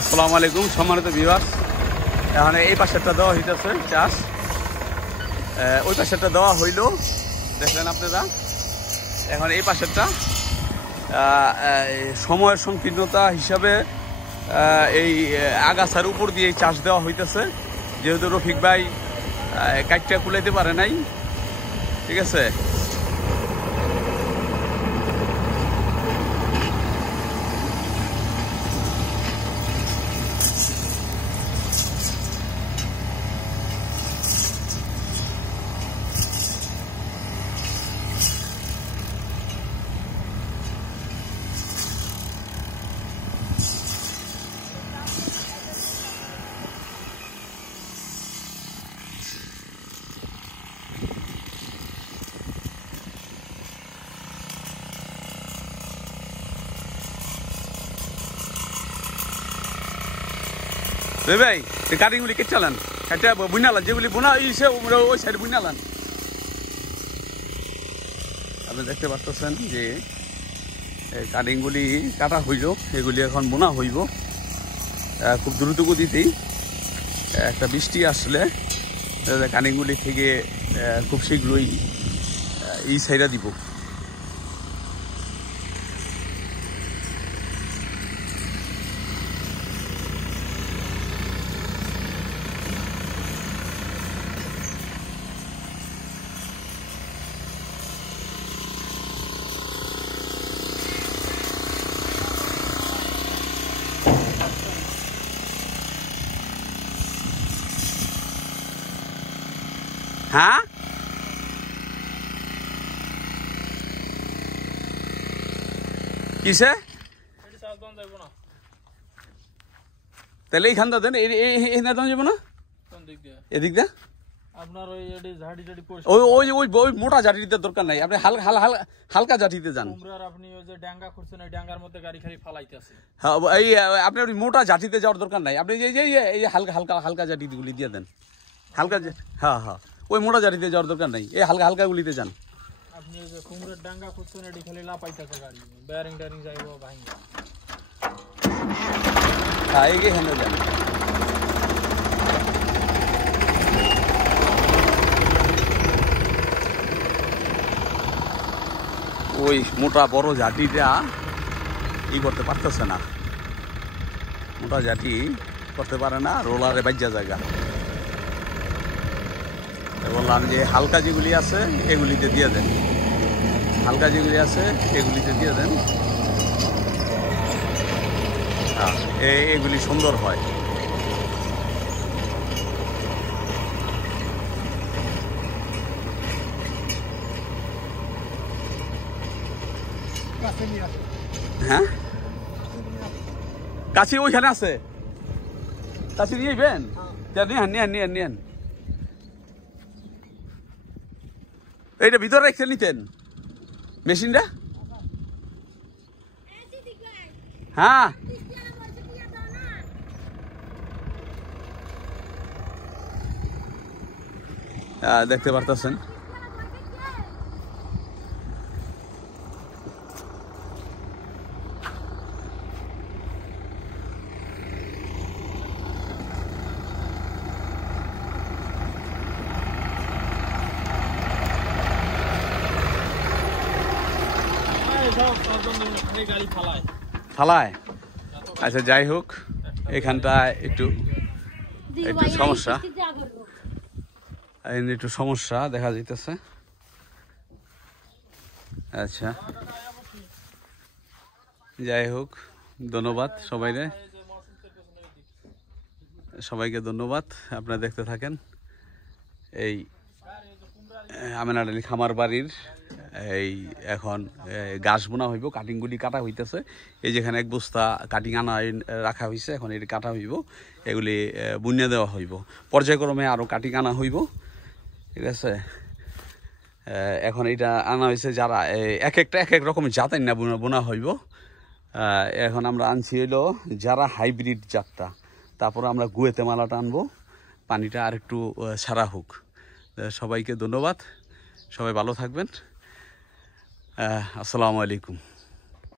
আসসালামু আলাইকুম সম্মানিত ভিউয়ার্স। এখানে এই পাশেরটা দেওয়া হইতেছে চাষ, ওই পাশেরটা দেওয়া হইল দেখলেন আপনারা। এখন এই পাশেরটা সময়ের সংকীর্ণতা হিসাবে এই আগাছার উপর দিয়ে চাষ দেওয়া হইতেছে, যেহেতু রফিক ভাই কাইটটা কুলাইতে পারে নাই। ঠিক আছে, ভাই কাটিংগুলি কেটে চালান, কাটে বুনালান, যেগুলি বোনা ইসে ওই সাইড বুনালান। আপনি দেখতে পাচ্ছেন যে কাটিংগুলি কাটা হইল, এগুলি এখন বোনা হইব খুব দ্রুত গতিতেই। একটা বৃষ্টি আসলে কাটিংগুলি থেকে খুব শীঘ্রই এই সাইডা দিব। হ্যাঁ, কিসে তাহলে এইখানটা দেন, এইখানটা দেন যাবো না এদিক দিয়ে আপনার ওই মোটা জাটিতে দরকার নাই, আপনি হালকা জাটিতে যান। আপনি ওই যে ডাঙ্গা করছেন, ওই ডাঙ্গার মধ্যে গাড়ি খালি ফালাইতেছে। হ্যাঁ, এই আপনি ওই মোটা জাটিতে যাওয়ার দরকার নাই, আপনি এই হালকা জাটিগুলি দিয়ে দেন। হালকা, হ্যাঁ হ্যাঁ, ওই মোটা জাটিতে যাওয়ার দরকার নাই, এই হালকা গুলিতে যান। আপনি ওই যে কুমড়ের ডাঙ্গা করছেন, এটি খালি লাপাইতেছে গাড়ি, বেয়ারিং টেয়ারিং যাইব ভাঙা। হ্যাঁ, এইখানে যান। ওই মোটা বড় জাটিটা ই করতে পারতেছে না, মোটা জাটি করতে পারে না, রোলারে বাজ্যা জায়গা। বললাম যে হালকা যেগুলি আছে এগুলিতে দিয়ে দেন, হালকা যেগুলি আছে এগুলিতে দিয়ে দেন। হ্যাঁ, এগুলি সুন্দর হয়। হ্যাঁ, কাছি ওইখানে আছে, কাছি নিয়েবেন, নিয়েন। এইটা ভিতরে রেখে নিতেন মেশিনটা। হ্যাঁ, দেখতে পারতেছেন ফালায়। আচ্ছা, যাই হোক, এখানটায় একটু সমস্যা দেখা যাইতেছে। আচ্ছা, যাই হোক, ধন্যবাদ সবাইকে ধন্যবাদ। আপনারা দেখতে থাকেন এই আমেনার আলী খামার বাড়ির এই এখন গাছ বোনা হইব, কাটিংগুলি কাটা হইতেছে। এই যেখানে এক বস্তা কাটিং আনা রাখা হয়েছে, এখন এটি কাটা হইব, এগুলি বুনিয়া দেওয়া হইব। পর্যায়ক্রমে আরও কাটিং আনা হইব। ঠিক আছে, এখন এটা আনা হয়েছে যারা এক এক রকমের জাত না বোনা হইব। এখন আমরা আনছি হইলো যারা হাইব্রিড জাতটা, তারপর আমরা গুয়েতে মালাটা আনবো, পানিটা আর একটু সারা হোক। সবাইকে ধন্যবাদ, সবাই ভালো থাকবেন। আসসালামু আলাইকুম।